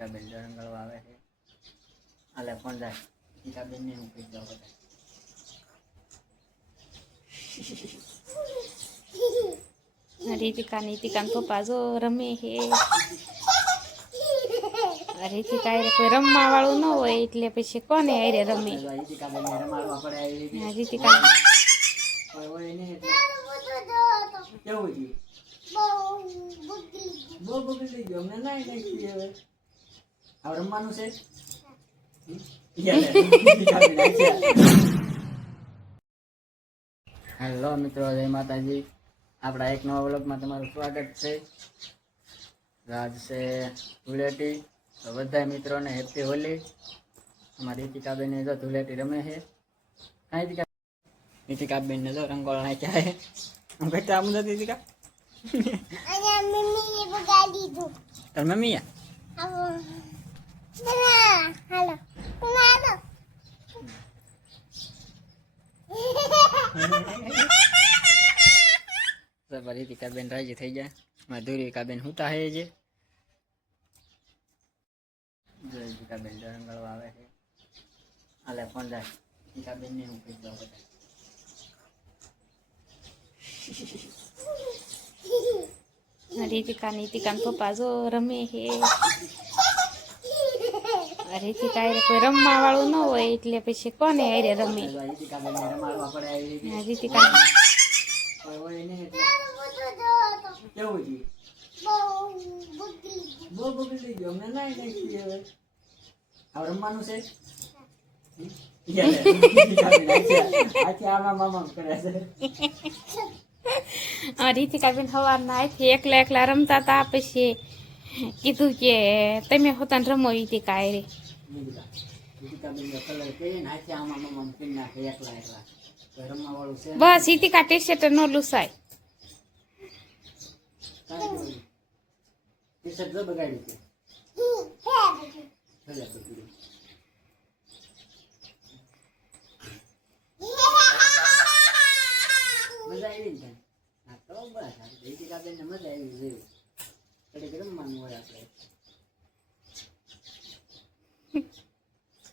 ટીકાબેન રંગળવા આવે છે. આલે પણ જાય ટીકાબેન ને હું કહી દઉં બધા. રીતિકા પપ્પા જો રમે છે. રીતિકા એ કોઈ રમવા વાળું ન હોય એટલે પછી કોને આરે રમે. ટીકાબેન ને રમાડવા પડે. રીતિકા કોઈ હોય નહીં એટલે કેવું છે બહુ બગડી ગયો અમને ના નાખી હવે રમવાનું છે. હેલો મિત્રો, જય માતાજી. આપણા એક નવા વ્લોગમાં તમારું સ્વાગત છે. આજ છે ધૂળેટી, તો બધા મિત્રોને હેપી હોલી. અમારી રીતિકાબેન જો ધૂળેટી રમે છે. કાંઈ રીતિકાબેન ને જો રંગોળ નાખ્યા છે. આમ કહેતા આમ નથી રીતિકા તાર મમ્મી રીતિકાબેન રાજી થઈ જાય. ધુરિકાબેન હુતા હે જે રીતિકાબેન રંગળવા આવે છે. આલે પણ જાય રીતિકાબેન ને હું કહી દઉં બધા. રીતિકા પપ્પા જો રમે છે. રીતિકા એ કોઈ રમવા વાળું ન હોય એટલે પછી કોને આરે રમે. રીતિકાબેન ને રમાડવા પડે. રીતિકા કોઈ હોય નહીં એટલે કેવું છે બહુ બગડી ગયો અમને ના નાખી હવે રમવાનું છે. રીતિકાબેન સવારના એકલા એકલા રમતા હતા. પછી કીધું કે તમે હોતા રમો રીતિકા આરે. બસ રીતિકા ટી શર્ટ નો લૂસાય. મજા આવી ને તો બસ રીતિકાબેન ને મજા આવી જોયું કડીક રમવાનું હોય આપણે.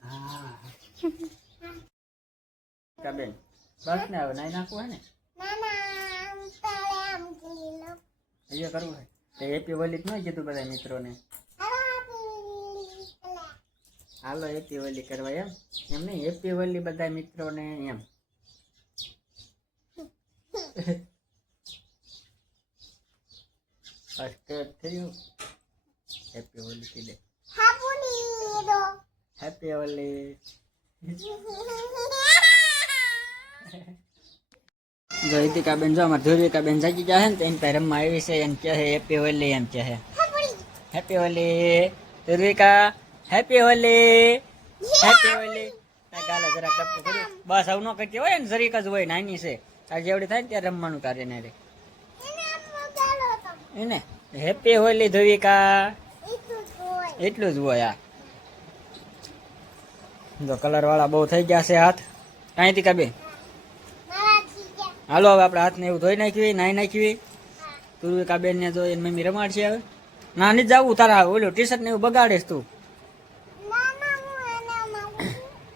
હા રીતિકાબેન બસ ને હવે નાઈ નાખવું હે ને અહીંયા કરવું હે તો હેપી હોલી ન કીધું બધા મિત્રોને. હાલો હેપી હોલી કરવા એમ નહીં હેપી હોલી બધા મિત્રોને એમ. ફર્સ્ટ થયું હેપી હોલી કીધે હેપી હોલી. જો રીતિકાબેન જો અમારે ધુરિકાબેન જાગી જાય ને તો એની પાસે રમવા આવી છે. એમ કહે હેપી હોલી એમ કહે હેપી હોલી. ધુરિકા હેપી હોલી હેપી હોલી. ગાલે જરા ટપકું કર્યું બસ આવું ન કરતી હોય ને જરીક જ હોય નાની છે. તાર જેવડી થાય ને ત્યારે રમવાનું તારે ને રે એને હેપી હોલી ધુવિકા એટલું જ હોય. આ જો કલર વાળા બહુ થઈ ગયા છે હાથ. કાંઈ રીતિકાબેન હાલો હવે આપણે હાથને એવું ધોઈ નાખ્યું નાહી નાખ્યું. ધુવિકાબેન ને જો એની મમ્મી રમાડશે હવે. ના નથી જવું તારા ઓલું ટી શર્ટ ને એવું બગાડે તું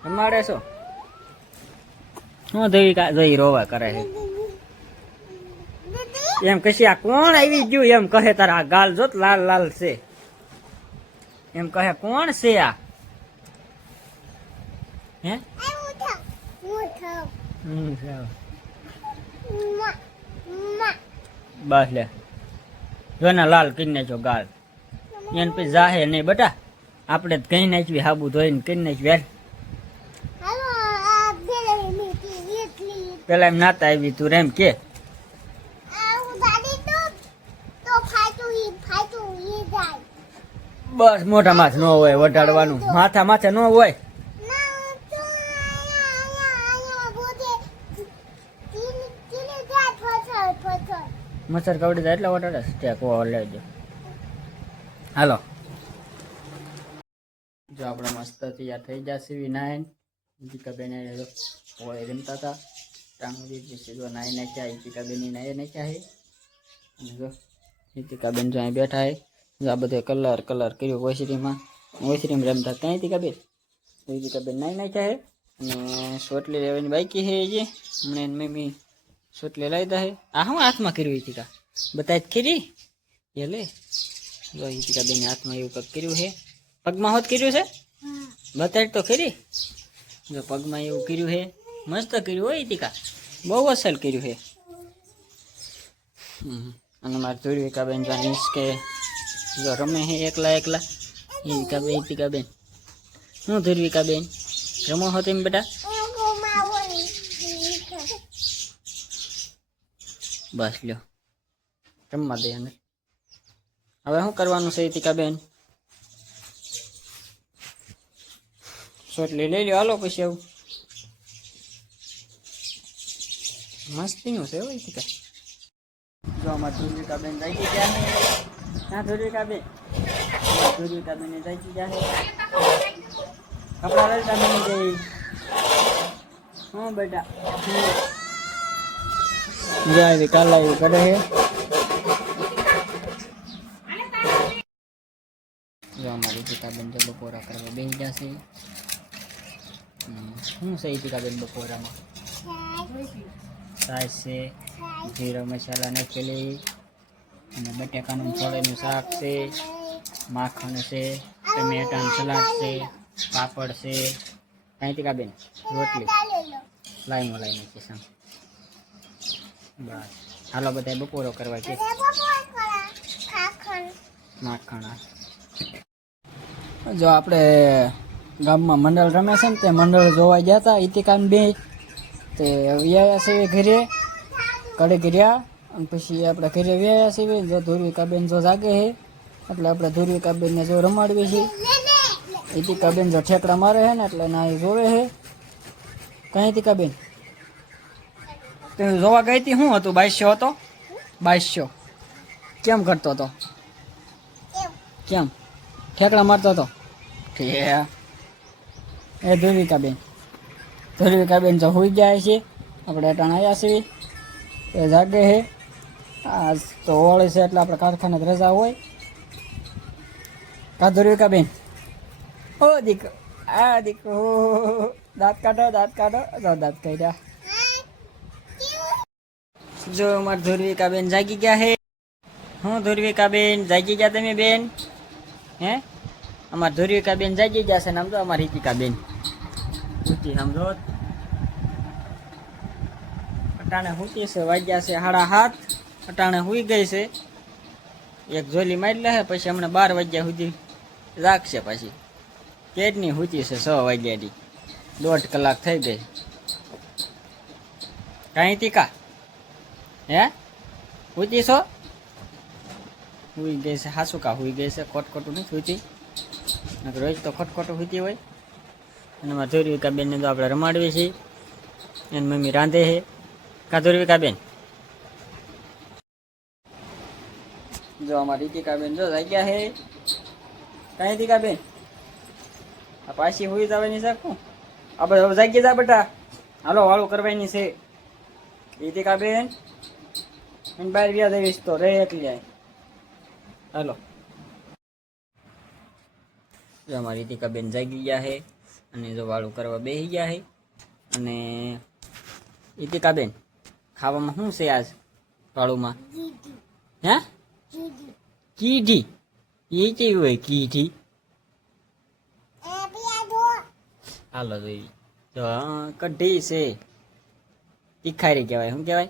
રમાડે છો શું ધુવિકા જોઈ રોવા કરે છે એમ કશી. આ કોણ આવી ગયું એમ કહે તારા ગાલ જોત લાલ લાલ છે એમ કહે કોણ છે આ હે બસ લે જોને લાલ કરી નાખ્યો ગાલ. એને પછી જાહે નહીં બટા આપણે જ કઈ નાખવી હાબુ ધોઈને કરી નાખવી. પેલા એમ નાતા આવી તું એમ કે બસ મોટા માથ ન હોય વટાડવાનું માથા માથે ન હોય. મચ્છર કવડી જાય એટલે વટાડે સ્ટેક લેજો. હાલો જો આપણે મસ્ત તૈયાર થઈ જશે. વિનાયન રીતિકાબેન હોય રમતા હતા ટાંગી જો નાઈ નાખ્યા. રીતિકાબેન નાઈ નાખ્યા છે. જો રીતિકાબેન જો અહીં બેઠા છે. જો આ બધે કલર કર્યો કોશરીમાં ઓસરીમ રમતા કઈ તીકાબેન તીકાબેન નાઈ નાખ્યા હે અને સોટલી લેવાની બાકી હે જે હમણાં એની મમ્મી સોટલી લાવ્યા હે આ હું હાથમાં કર્યું તીકા બતાય ખીરી એ લે જો તીકાબેન હાથમાં એવું કંઈક કર્યું છે પગમાં હોત કર્યું છે બતાય તો ખરી જો પગમાં એવું કર્યું છે મસ્ત કર્યું હોય તીકા બહુ અસલ કર્યું છે અને મારે ધુરવિકાબેન જાણીશ કે જો રમે હે એકલા એકલા તીકાબેન હું ધુરવિકાબેન રમો હો તેમ બેટા બસ લ્યો રમવા દે અને હવે શું કરવાનું છે તીકાબેન સોટલી લઈ લ્યો હાલો પછી આવું મસ્તીનું છે હોય તીકા જો અમારે ધુરવિકાબેન જાય ગયા ના ધુરવિકાબેન ધુરવિકાબેન જાય ગયા કપડા લલતા બની જઈ હું બેટા જાય કાલા એવું કરે છે જો અમારી ટીકાબેન જો બપોરા કરવા બેસી જશે શું છે ટીકાબેન બપોરામાં છાશ છે જીરા મસાલા નાખેલી અને બટેકાનું ફળેનું શાક છે માખણ છે ટમેટાનું સલાડ છે પાપડ છે કાંઈ ટીકાબેન રોટલી લાઈનો લાઈને છે સામ બસ હાલો બધા બપોરો કરવા છે માખણ જો આપણે ગામમાં મંડળ રમે છે ને તે મંડળ જોવા ગયા હતા ઇતિકાન બે તે વ્યાયા છે ઘરે કડે ગયા અને પછી આપણે ઘરે વ્યાયા છે જો ધુરવિકાબેન જો જાગે છે એટલે આપણે ધુરવિકાબેનને જો રમાડવી છે ઇતિકાબેન જો ઠેકડા મારે છે ને એટલે ના એ જોવે છે કઈ ઇતિકાબેન તે જોવા ગઈ હતી શું હતું 2200 હતો 2200 કેમ કરતો હતો કેમ ઠેકડા મારતો હતો એ ધુરવિકાબેન જો હોઈ જાય છે આપણે અટાણ આવ્યા છીએ એ જાગે છે આજ તો હોળી છે એટલે આપણે કારખાને રજા હોય કા ધુરવિકાબેન ઓ દીકરો આ દીકરો દાંત કાઢો દાંત કાઢ્યા જો અમારે ધુરવિકાબેન જાગી ગયા હે હું ધુરવિકાબેન જાગી ગયા તમે બેન હે અમારે ધુરવિકાબેન જાગી ગયા છે ને સમજો અમારી હિતિકાબેન ઊંચી સમજો અટાણે હુતી છે વાગ્યા છે 7:30 અટાણે હુઈ ગઈ છે એક ઝોલી મારી લે પછી હમણાં 12 વાગ્યા સુધી રાખશે પછી કેટલી હુતી છે 6 વાગ્યાની 1.5 કલાક થઈ ગઈ કાંઈ તીકા હે હુતી છો હુઈ ગઈ છે હાસુકા હુઈ ગઈ છે ખોટખોટું નથી હુતી રોજ તો ખોટખોટું હુતી હોય અને અમારે ધુરવિકાબેનને તો આપણે રમાડવી છીએ એની મમ્મી રાંધે છે કા ધુરવિકાબેન જો અમારી ટીકાબેન જો જાગ્યા છે કાંઈ ટીકાબેન આ પાછી હુઈ જવાની છે શું આપણે હવે જાગી જા બેટા હાલો વાળું કરવાની છે ટીકાબેન અને બહાર વ્યાજ આવીશ તો રહે એટલી જાય હાલો જો અમારી ટીકાબેન જાગી ગયા છે અને જો વાળું કરવા બેસી ગયા છે અને ટીકાબેન ખાવામાં શું છે આજ વાળુંમાં હે કીધી એ કેવી હોય કીધી હાલો જોઈ જો કઢી છે તીખારી કહેવાય શું કહેવાય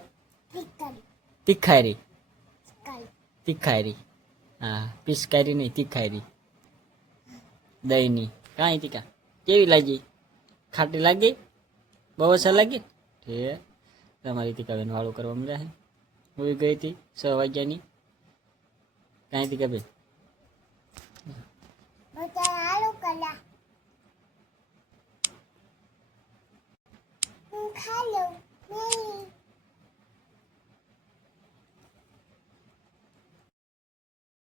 તીખારી હા પિચકારી નહીં તીખારી દહીંની કાંઈ તીકા કેવી લાગી ખાટી લાગી બહુ અસર લાગી ઠીક તમારી ટીકાબેન વાળું કરવા મળ્યા છે હોઈ ગઈ હતી 6 વાગ્યાની કાંઈ ટીકાબેન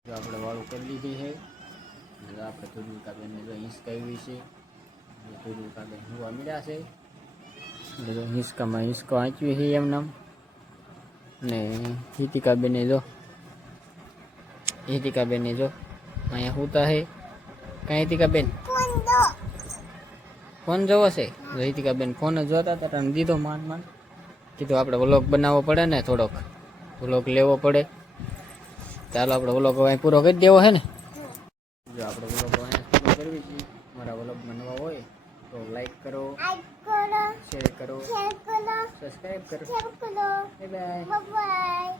આપણે વાળું કરી લીધી છે આપણે ધુરવિકાબેનને જો હિંચકાવી છે ધુરવિકાબેન હુવા મળ્યા છે એટલે હિંચકામાં હિંચકો આંચવી છે એમ નામ ને હિતિકાબેને જો અહીંયા હુતા છે કઈ હિતિકા બેન ફોન જોવો છે? હિતિકા બેન ફોન જ જોતા હતા અને દીધો માન કીધું આપણે વ્લોગ બનાવવો પડે ને, થોડોક વ્લોગ લેવો પડે. ચાલો આપણે વ્લોગ અહીં પૂરો કરી દેવો છે ને. જો આપણે વ્લોગ અહીં પૂરો કરવી છે. મારા વ્લોગમાં નવા હોય તો લાઈક કરો, શેર કરો, સબસ્ક્રાઈબ કરો. Bye bye.